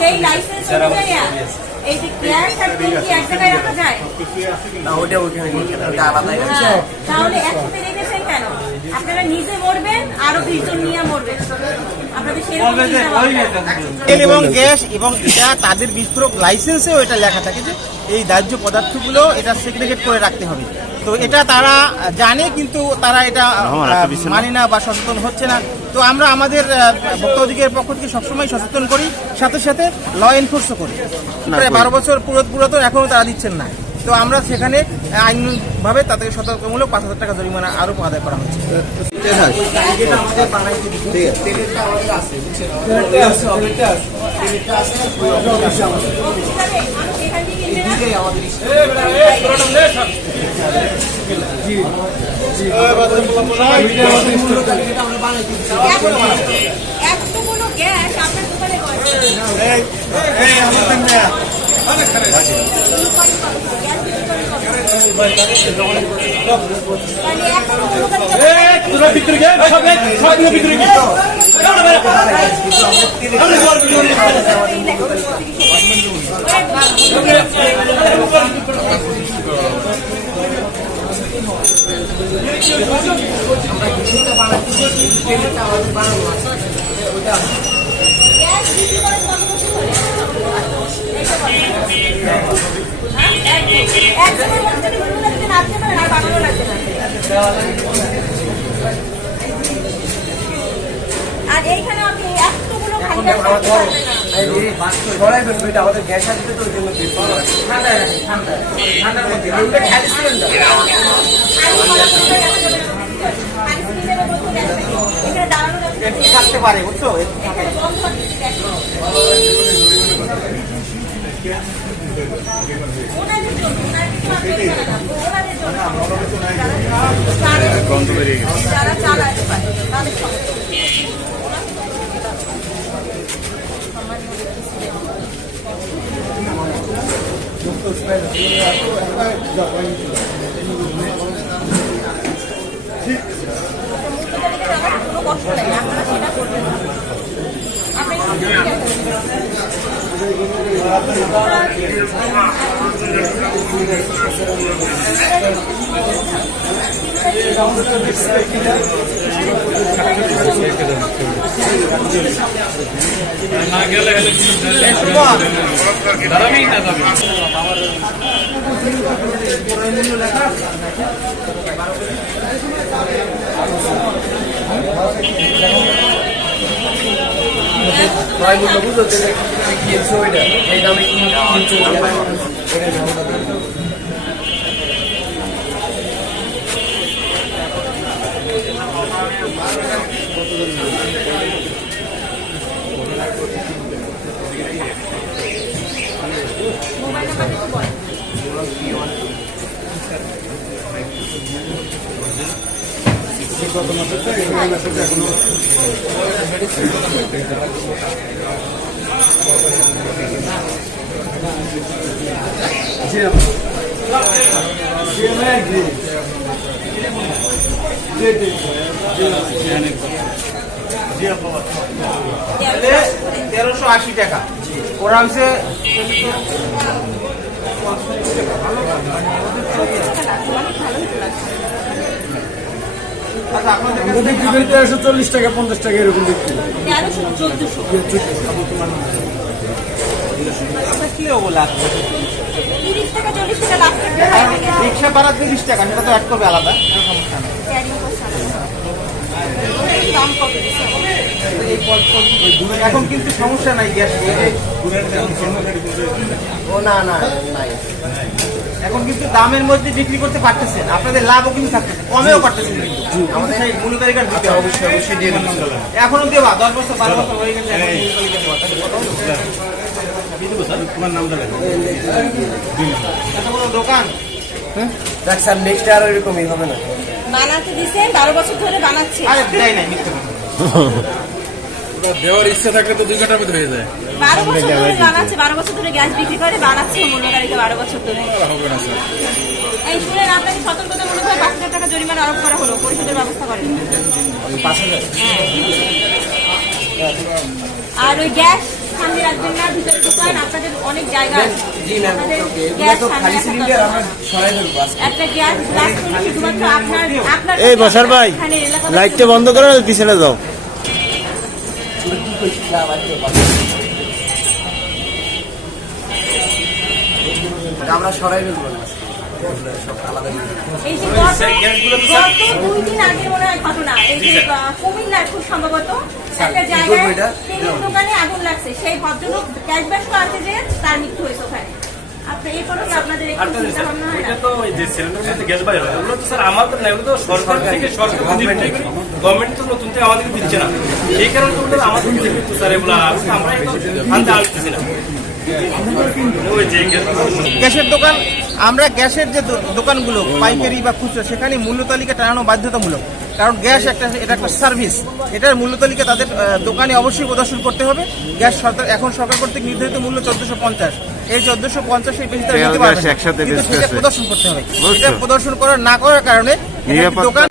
সেই লাইসেন্স অনুযায়ী এই যে গ্যাস আর তেল কি এক জায়গায় রাখা যায়? না ওটা ওইখানে ওটা আলাদাই তাহলে একসাথে রেখেছেন কেন? আপনারা নিজে মরবেন আরও বিশজন নিয়ে মরবেন। আপনাদের সেরকম চিন্তা ভাবনা। তেল এবং গ্যাস এবং এটা তাদের বিস্ফোরক লাইসেন্সেও এটা লেখা থাকে যে এই দাহ্য পদার্থগুলো এটা সেগ্রিগেট করে রাখতে হবে। তো এটা তারা জানে কিন্তু তারা এটা মানে না বা সচেতন হচ্ছে না। তো আমরা আমাদের আহ, ভোক্তা অধিকারের পক্ষ থেকে সবসময় সচেতন করি সাথে সাথে ল এনফোর্সও করি। প্রায় বারো বছর পুরো পুরাতন এখনও তারা দিচ্ছেন না। তো আমরা সেখানে আইনভাবে তাদেরকে সতর্কমূলক পাঁচ হাজার টাকা জরিমানা আরও আদায় করা হচ্ছে। আমাদের আছে। এতগুলো গ্যাস আপনার দোকানে কয়? তাহলে এখন অন্য কাছে গ্যাস বিক্রি করেন আর এইখানে আপনি এতগুলো খালি আমাদের গ্যাস আসবে তো ওই জন্য বেশি। ঠান্ডায় রাখেন, ঠান্ডায়। ঠান্ডার মধ্যে। ওটা খালি সিলিন্ডার। আলু কলা করে গ্যাস করে দিন। পানি সিলিন্ডারের মধ্যে গ্যাস থাকে। এখানে দাঁড়ানো যাচ্ছে না। একটু থাকতে পারে বুঝছ একটু থাকে। এখানে বন্ধ করতে গ্যাস। ওনাদের জন্য, ওনার কিছু আমি বলব না। ওনাদের জন্য। যারা- যারা চালাতে পারে তাদের সঙ্গে আমার কোনো কষ্ট নেই আপনারা সেটা করবেন না। আপনি ঠিক আছে। ক্রয় মূল্য বুঝো যে তুমি কিনছো ওইটা এই দামে কিন- কিনছো ওইটা। ওইটা নাও না। মোবাইল নাম্বারটা একটু বলেন। তাহলে তেরোশো আশি টাকা ওরা হচ্ছে তেরোশো চল্লিশ টাকা পঞ্চাশ টাকা এরকম বিক্রি। রিক্সা ভাড়া তিরিশ টাকা সেটা তো এক করবে আলাদা সমস্যা নেই। দাম কত এখন কিন্তু সমস্যা নাই গ্যাস ও না না নাই। এখন কিন্তু দামের মধ্যে বিক্রি করতে পারতেছেন আপনাদের লাভও কিন্তু থাকতেছে কমেও পারতেছেন কিন্তু। আমাদের সেই মূল্য তালিকার দিতে অবশ্যই অবশ্যই দিয়ে এখনও দেওয়া দশ বছর বারো বছর হয়ে গেছে তালিকা দোকান? দেখ স্যার নেক্সট আর এরকমই হবে না। বানাতে দিছে বারো বছর ধরে বানাচ্ছে। আরে দেয় নাই মিথ্যে দেওয়ার ইচ্ছা থাকলে তো দুই ঘণ্টার মধ্যে হয়ে যায়। বারো বছর ধরে বানাচ্ছে বারো বছর ধরে গ্যাস বিক্রি করে বানাচ্ছে মূল্য তালিকা বারো বছর ধরে। হবে না স্যার এই শুনে আপনাকে সতর্কতামূলক ভাবে পাঁচ হাজার টাকা জরিমানা আরোপ করা হলো পরিশোধের ব্যবস্থা করেন। পাঁচ হাজার। আর ওই গ্যাস আপনাদের অনেক জায়গা আছে। এই বসার ভাই লাইটটা বন্ধ করো পিছনে যাও আমরা সরাই ফেলব না। আজকে। এগুলো সব আলাদা করে। এই যে গত গত দুই দিন আগের মনে হয় ঘটনা। এই যে আহ, খুব সম্ভবত একটা কি জায়গায় করব এটা? দোকানে আগুন লাগছে। সেই ভদ্রলোক ক্যাশব্যাক আছে যে তার মৃত্যু হয়েছে ওখানে। আপনি এরপরও কি আপনাদের একটু চিন্তা ভাবনা না? এটা তো ওই যে সিলিন্ডার মধ্যে গ্যাস বাইরে ওগুলো তো স্যার আমাদের না ওগুলো তো সরকার থেকে সরকার গভর্নমেন্ট তো নতুন থেকে দিচ্ছে না। এই কারণে আমাদের আমরা আনতে না। গ্যাসের দোকান আমরা গ্যাসের যে দোকানগুলো পাইকারি বা খুচরা সেখানে মূল্য তালিকা টানানো বাধ্যতামূলক। কারণ গ্যাস একটা এটা একটা সার্ভিস এটার মূল্য তালিকা তাদের দোকানে অবশ্যই প্রদর্শন করতে হবে। গ্যাস সরকার এখন সরকার কর্তৃক নির্ধারিত মূল্য চোদ্দশো পঞ্চাশ। এই চোদ্দশো পঞ্চাশের বেশি তারা নিতে পারবে কিন্তু সেটা প্রদর্শন করতে হবে। এটা প্রদর্শন করা না করার কারণে দোকান